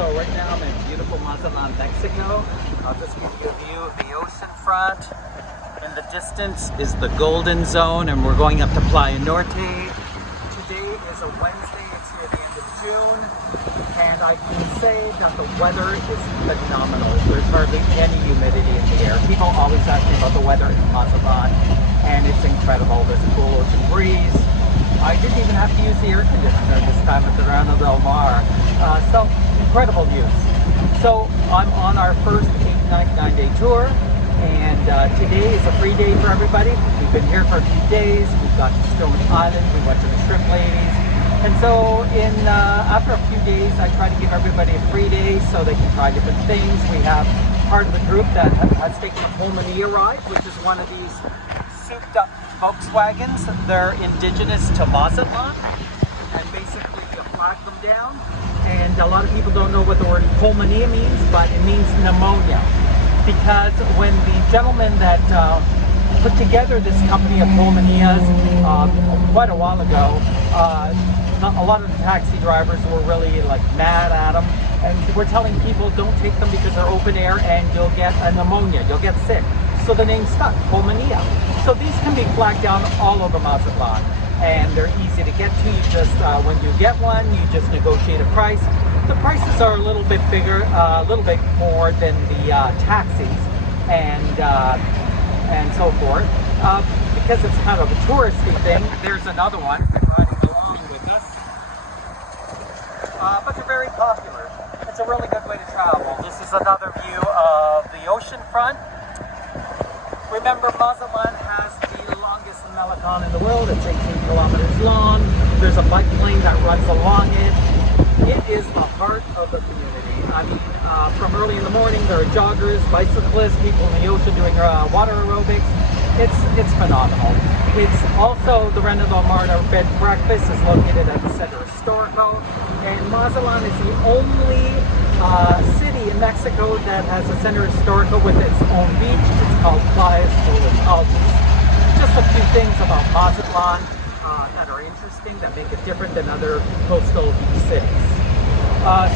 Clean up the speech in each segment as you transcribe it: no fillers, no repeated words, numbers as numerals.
So right now I'm in beautiful Mazatlán, Mexico. I'll just give you a view of the ocean front. In the distance is the Golden Zone, and we're going up to Playa Norte. Today is a Wednesday, it's near the end of June, and I can say that the weather is phenomenal. There's hardly any humidity in the air. People always ask me about the weather in Mazatlán, and it's incredible. There's a cool ocean breeze. I didn't even have to use the air conditioner this time at the Verano del Mar. So incredible views. So I'm on our first 8-night, 9-day tour, and today is a free day for everybody. We've been here for a few days. We've got to Stone Island. We went to the Shrimp Ladies. And so after a few days, I try to give everybody a free day so they can try different things. We have part of the group that has taken a Pulmonea ride, which is one of these souped up Volkswagens. They're indigenous to Mazatlán, and basically you flag them down. And a lot of people don't know what the word pulmonea means, but it means pneumonia. Because when the gentleman that put together this company of pulmoneas quite a while ago, a lot of the taxi drivers were really like mad at them, and we're telling people don't take them because they're open air and you'll get a pneumonia, you'll get sick. So the name stuck, Pulmonea. So these can be flagged down all over Mazatlán, and they're easy to get to. You just, when you get one, you just negotiate a price. The prices are a little bit bigger, a little bit more than the taxis and so forth, because it's kind of a touristy thing. There's another one riding along with us, but they're very popular. It's a really good way to travel. This is another view of the ocean front. Remember, Mazatlán has the longest malecon in the world. It's 18 kilometers long. There's a bike lane that runs along it. It is the heart of the community. I mean, from early in the morning, there are joggers, bicyclists, people in the ocean doing water aerobics. It's phenomenal. It's also the Verano del Mar bed and breakfast is located at the Centro Histórico, and Mazatlán is the only city in Mexico that has a Centro Histórico with its own beach. It's called Playa Altas. Just a few things about Mazatlán that are interesting, that make it different than other coastal beach cities.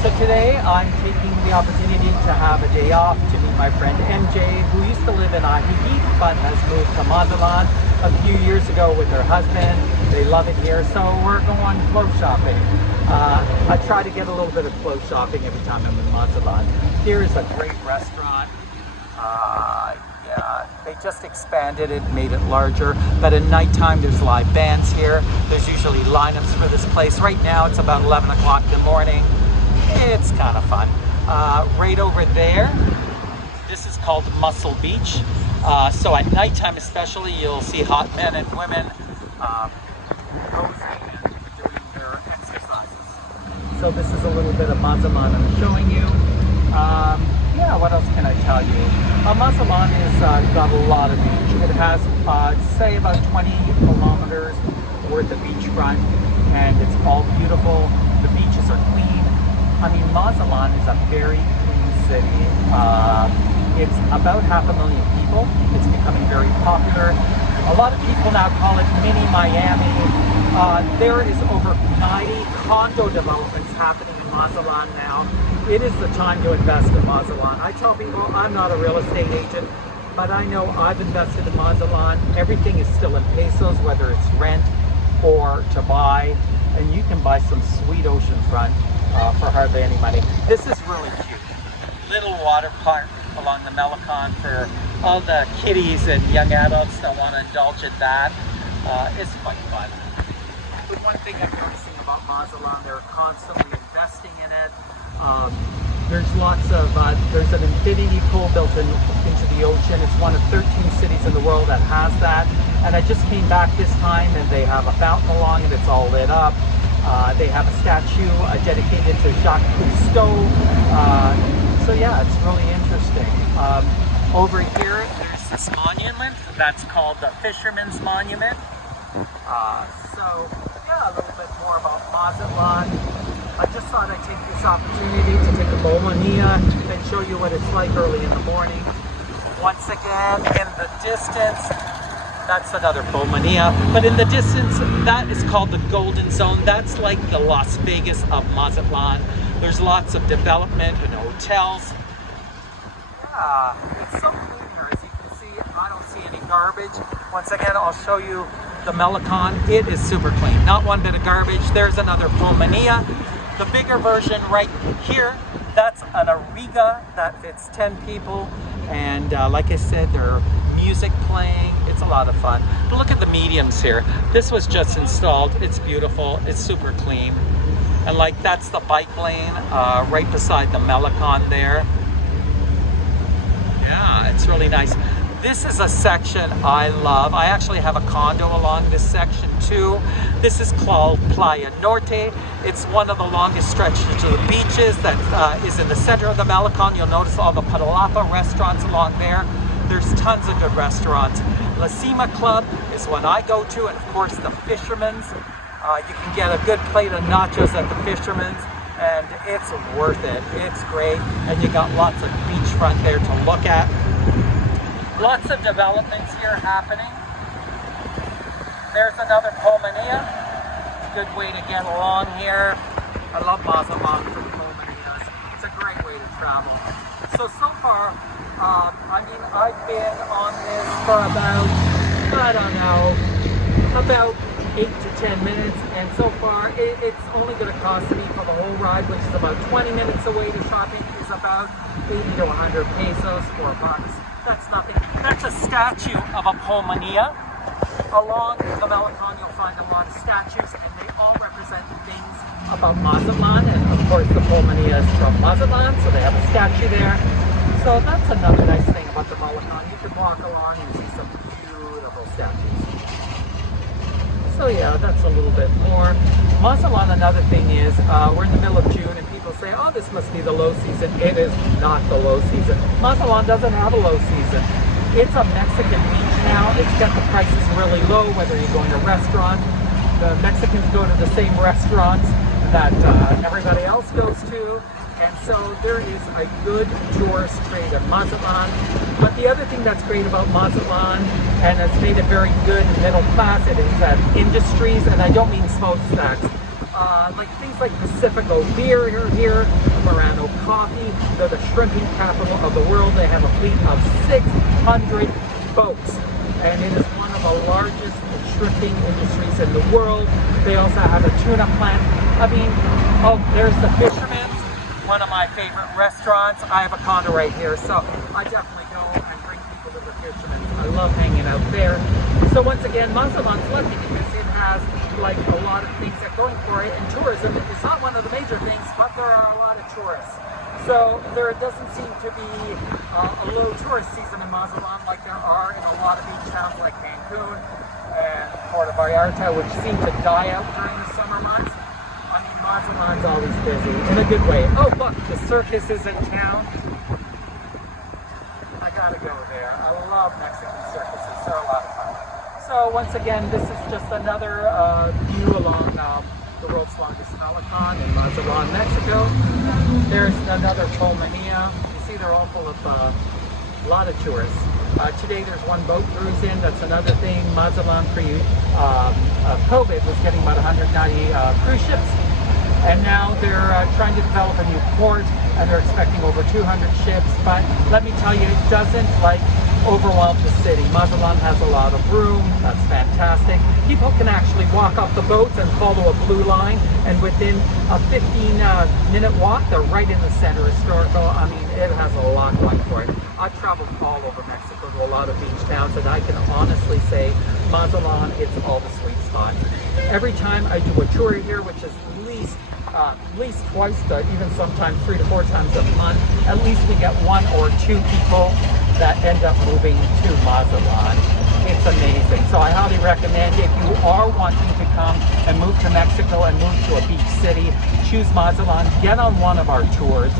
So today I'm taking the opportunity to have a day off to meet my friend MJ, who used to live in Ajijic but has moved to Mazatlán a few years ago with her husband. They love it here, so we're going clothes shopping. I try to get a little bit of clothes shopping every time I'm in Mazatlán. Here is a great restaurant. Yeah, they just expanded it, made it larger, but at nighttime there's live bands here. There's usually lineups for this place. Right now it's about 11 o'clock in the morning. It's kind of fun. Right over there, this is called Muscle Beach. So at nighttime especially, you'll see hot men and women posing and doing their exercises. So this is a little bit of Mazatlán I'm showing you. Yeah, what else can I tell you? Mazatlán is got a lot of beach. It has, say, about 20 kilometers worth of beachfront, and it's all beautiful. The beaches are clean. I mean, Mazatlán is a very clean city. It's about 500,000 people. It's becoming very popular. A lot of people now call it mini Miami. There is over 90 condo developments happening in Mazatlán now. It is the time to invest in Mazatlán. I tell people I'm not a real estate agent, but I know I've invested in Mazatlán. Everything is still in pesos, whether it's rent or to buy, and you can buy some sweet oceanfront for hardly any money. This is really cute. Little water park along the malecon for all the kiddies and young adults that want to indulge in that. It's quite fun. But one thing I'm noticing about Mazatlán, they're constantly investing in it. There's lots of, there's an infinity pool built into the ocean. It's one of 13 cities in the world that has that. And I just came back this time and they have a fountain along it. It's all lit up. They have a statue dedicated to Jacques Cousteau. So yeah, it's really interesting. Over here, there's this monument that's called the Fisherman's Monument. So yeah, a little bit more about Mazatlán. I just thought I'd take this opportunity to take a Pulmonea and show you what it's like early in the morning. Once again, in the distance, that's another Pulmonea. But in the distance, that is called the Golden Zone. That's like the Las Vegas of Mazatlán. There's lots of development and hotels. Yeah, it's so clean here. As you can see, I don't see any garbage. Once again, I'll show you the malecon. It is super clean. Not one bit of garbage. There's another pulmonea. The bigger version right here, that's an Ariga that fits 10 people. And like I said, there are music playing. It's a lot of fun. But look at the mediums here. This was just installed. It's beautiful. It's super clean. And like that's the bike lane right beside the malecon there. Yeah, it's really nice. This is a section I love. I actually have a condo along this section too. This is called Playa Norte. It's one of the longest stretches of the beaches that is in the center of the malecon. You'll notice all the Palapa restaurants along there. There's tons of good restaurants. La Cima Club is one I go to, and of course the Fisherman's. You can get a good plate of nachos at the Fisherman's, and it's worth it. It's great, and you got lots of beachfront there to look at. Lots of developments here happening. There's another pulmonea. Good way to get along here. I love Mazatlán for the pulmoneas. It's a great way to travel. So far, I mean, I've been on this for about, I don't know, about 8 to 10 minutes, and so far it's only going to cost me for the whole ride, which is about 20 minutes away to shopping, is about 80 to 100 pesos, $4. That's nothing. That's a statue of a pulmonea. Along the malecon, you'll find a lot of statues, and they all represent things about Mazatlán, and of course the pulmonea is from Mazatlán, so they have a statue there. So that's another nice thing about the malecon. You can walk along and see some beautiful statues. So yeah, that's a little bit more. Mazatlán, another thing is, we're in the middle of June and people say, oh, this must be the low season. It is not the low season. Mazatlán doesn't have a low season. It's a Mexican beach now. It's got the prices really low, whether you're going to a restaurant. The Mexicans go to the same restaurants that everybody else goes to. And so there is a good tourist trade in Mazatlán. But the other thing that's great about Mazatlán, and it's made it very good middle class, it is that industries, and I don't mean smokestacks, like things like Pacifico beer here, Morano coffee. They're the shrimping capital of the world. They have a fleet of 600 boats, and it is one of the largest shrimping industries in the world. They also have a tuna plant. I mean, oh, there's the Fisherman's, one of my favorite restaurants. I have a condo right here, so I definitely go and bring people to the Fisherman's. I love hanging out there. So once again, Mazatlán's lucky because it has like a lot of things that are going for it, and tourism is not one of the major things, but there are a lot of tourists. So there doesn't seem to be a low tourist season in Mazatlán like there are in a lot of beach towns like Cancun and Puerto Vallarta, which seem to die out during the summer months. I mean, Mazatlán's always busy, in a good way. Oh, look, the circus is in town. I gotta go there. I love Mexican circuses. They're a lot of fun. So once again, this is just another view along the world's longest malecon in Mazatlán, Mexico. There's another pulmonea. You see they're all full of a lot of tourists. Today there's one boat cruise in. That's another thing. Mazatlán pre-COVID was getting about 190 cruise ships. And now they're trying to develop a new port, and they're expecting over 200 ships. But let me tell you, it doesn't overwhelm the city. Mazatlán has a lot of room. That's fantastic. People can actually walk off the boats and follow a blue line, and within a 15-minute walk, they're right in the center. Historical. I mean, it has a lot going for it. I've traveled all over Mexico to a lot of beach towns, and I can honestly say Mazatlán, it's all the sweet spots. Every time I do a tour here, which is at least twice, even sometimes 3 to 4 times a month, at least we get 1 or 2 people that end up moving to Mazatlán. It's amazing. So I highly recommend, if you are wanting to come and move to Mexico and move to a beach city, choose Mazatlán. Get on one of our tours.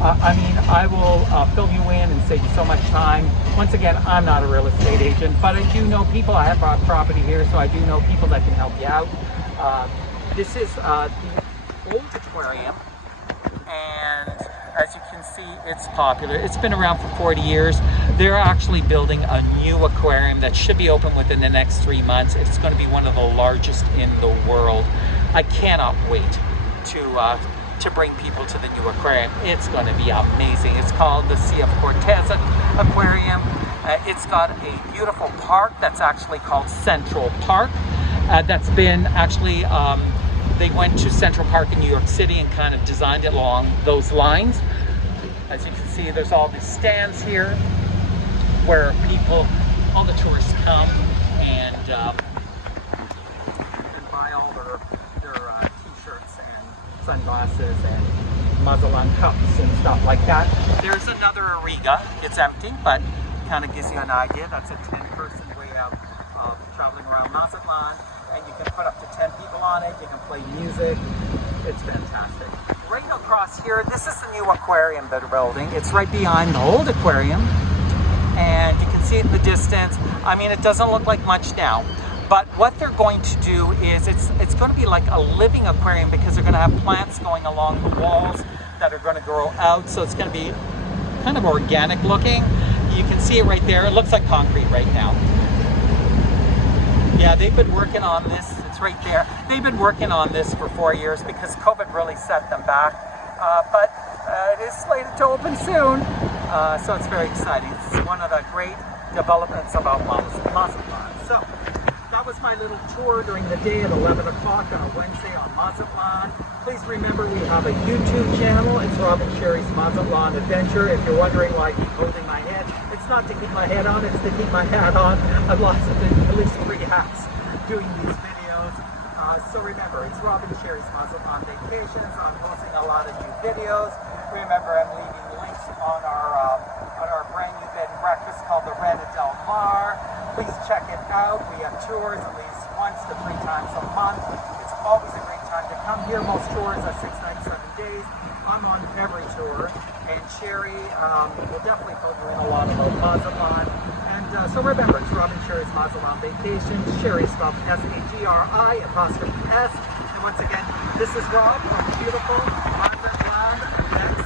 I mean, I will fill you in and save you so much time. Once again, I'm not a real estate agent, but I do know people. I have bought property here, so I do know people that can help you out. This is the Old Aquarium, and as you can see, it's popular. It's been around for 40 years. They're actually building a new aquarium that should be open within the next 3 months. It's going to be one of the largest in the world. I cannot wait to to bring people to the new aquarium. It's going to be amazing. It's called the Sea of Cortez Aquarium. It's got a beautiful park that's actually called Central Park. That's been actually, they went to Central Park in New York City and kind of designed it along those lines. As you can see, there's all these stands here where people, all the tourists come and buy all their t-shirts and sunglasses and Mazatlán cups and stuff like that. There's another Ariga. It's empty, but kind of gives you an idea. That's a 10-person way of traveling around Mazatlán, and you can put up to 10 people on it. You can play music. It's fantastic. Right across here, this is the new aquarium they're building. It's right behind the old aquarium, and you can see it in the distance. I mean, it doesn't look like much now, but what they're going to do is it's going to be like a living aquarium, because they're going to have plants going along the walls that are going to grow out. So it's going to be kind of organic looking. You can see it right there. It looks like concrete right now. Yeah, they've been working on this. It's right there. They've been working on this for 4 years because COVID really set them back. But it is slated to open soon. So it's very exciting. It's one of the great developments about Mazatlán. So that was my little tour during the day at 11 o'clock on a Wednesday on Mazatlán. Please remember we have a YouTube channel. It's Rob and Sherry's Mazatlán Adventure. If you're wondering why I keep holding my head, it's not to keep my head on, it's to keep my hat on. I've lost at least 3 hats doing these videos. So remember, it's Rob and Sherry's Mazatlán Vacations. I'm posting a lot of new videos. Remember, I'm leaving links on our brand new bed and breakfast called the Rena Del Mar. Please check it out. We have tours at least once to 3 times a month. It's always a great time to come here. Most tours are 6 nights, 7 days. I'm on every tour, and Sherry will definitely fill you in a lot about Mazatlán. And so remember, it's Rob and Sherry's Mazatlán Vacations. Sherry is spelled S-A-G-R-I''S. And once again, this is Rob from beautiful Mazatlán.